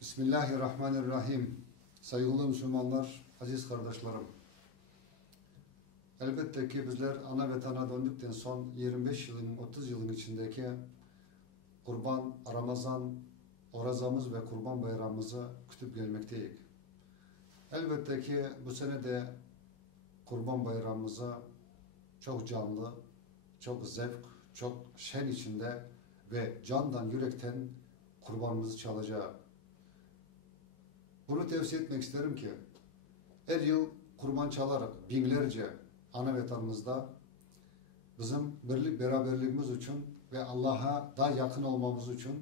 Bismillahirrahmanirrahim. Saygılı Müslümanlar, aziz kardeşlerim. Elbette ki bizler ana vatana döndükten son 25 yılın, 30 yılın içindeki Kurban, Ramazan, Orazamız ve Kurban Bayramımızı kütüp gelmekteyiz. Elbette ki bu sene de Kurban Bayramımıza çok canlı, çok zevk, çok şen içinde ve candan, yürekten kurbanımızı çalacağız. Bunu tavsiye etmek isterim ki her yıl kurban çalarak binlerce ana vatanımızda bizim birlik beraberliğimiz için ve Allah'a daha yakın olmamız için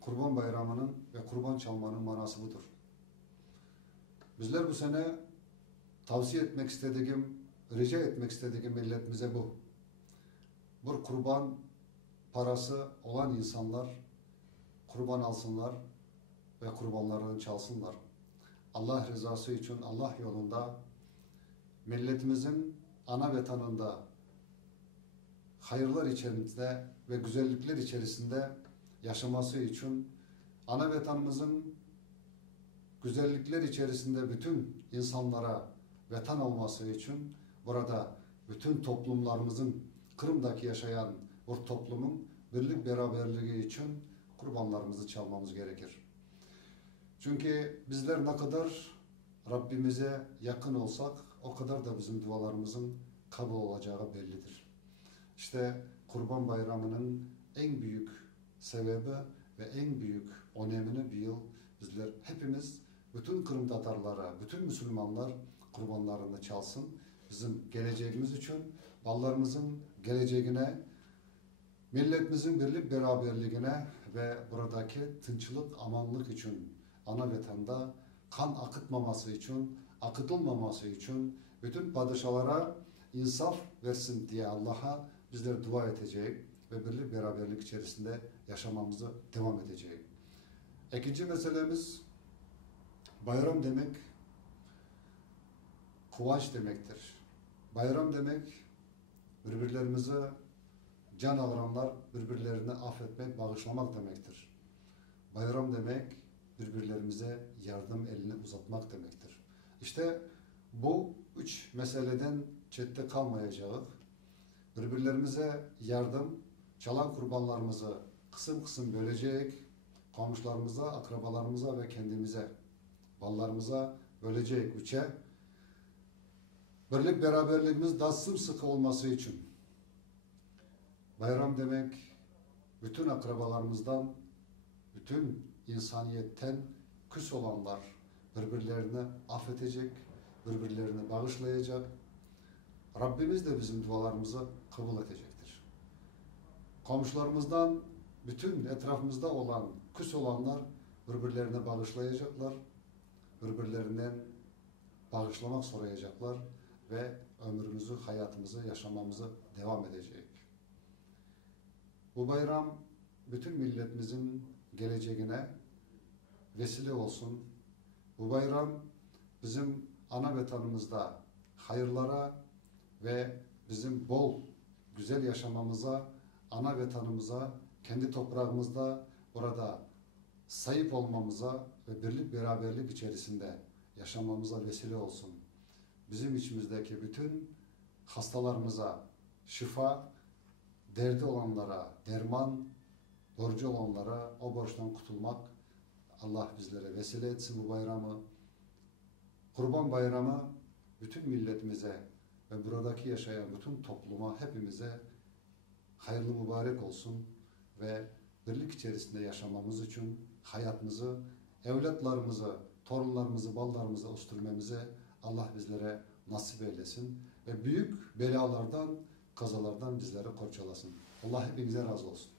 Kurban Bayramı'nın ve kurban çalmanın manası budur. Bizler bu sene tavsiye etmek istediğim, rica etmek istediğim milletimize bu. Bu kurban parası olan insanlar kurban alsınlar ve kurbanlarını çalsınlar. Allah rızası için Allah yolunda milletimizin ana vatanında hayırlar içerisinde ve güzellikler içerisinde yaşaması için ana vatanımızın güzellikler içerisinde bütün insanlara vatan olması için burada bütün toplumlarımızın Kırım'daki yaşayan bu toplumun birlik beraberliği için kurbanlarımızı çalmamız gerekir. Çünkü bizler ne kadar Rabbimize yakın olsak o kadar da bizim dualarımızın kabul olacağı bellidir. İşte Kurban Bayramı'nın en büyük sebebi ve en büyük önemini bir yıl bizler hepimiz bütün Kırım Tatarlara, bütün Müslümanlar kurbanlarını çalsın. Bizim geleceğimiz için, ballarımızın geleceğine, milletimizin birlik beraberliğine ve buradaki tınçlık, amanlık için ana vatanda kan akıtmaması için, akıtılmaması için bütün padişahlara insaf versin diye Allah'a bizler dua edeceğiz ve birlik beraberlik içerisinde yaşamamızı devam edeceğiz. İkinci meselemiz bayram demek kıvanç demektir. Bayram demek birbirlerimize can ağıranlar birbirlerini affetmek, bağışlamak demektir. Bayram demek birbirlerimize yardım elini uzatmak demektir. İşte bu üç meseleden çette kalmayacağız. Birbirlerimize yardım, çalan kurbanlarımızı kısım kısım bölecek, komşularımıza, akrabalarımıza ve kendimize, ballarımıza bölecek üçe. Birlik beraberliğimiz daha sımsıkı olması için bayram demek bütün akrabalarımızdan, bütün insaniyetten küs olanlar birbirlerini affedecek, birbirlerini bağışlayacak. Rabbimiz de bizim dualarımızı kabul edecektir. Komşularımızdan bütün etrafımızda olan küs olanlar birbirlerine bağışlayacaklar, birbirlerinden bağışlamak soracaklar ve ömrümüzü, hayatımızı, yaşamamızı devam edecek. Bu bayram bütün milletimizin geleceğine vesile olsun. Bu bayram bizim ana vatanımızda hayırlara ve bizim bol, güzel yaşamamıza, ana vatanımıza, kendi toprağımızda orada sahip olmamıza ve birlik beraberlik içerisinde yaşamamıza vesile olsun. Bizim içimizdeki bütün hastalarımıza şifa, derdi olanlara derman, borcu olanlara o borçtan kurtulmak Allah bizlere vesile etsin bu bayramı. Kurban Bayramı bütün milletimize ve buradaki yaşayan bütün topluma, hepimize hayırlı mübarek olsun ve birlik içerisinde yaşamamız için hayatımızı, evlatlarımızı, torunlarımızı, ballarımızı oluşturmamızı Allah bizlere nasip eylesin ve büyük belalardan, kazalardan bizlere kurtarasın. Allah hepinize razı olsun.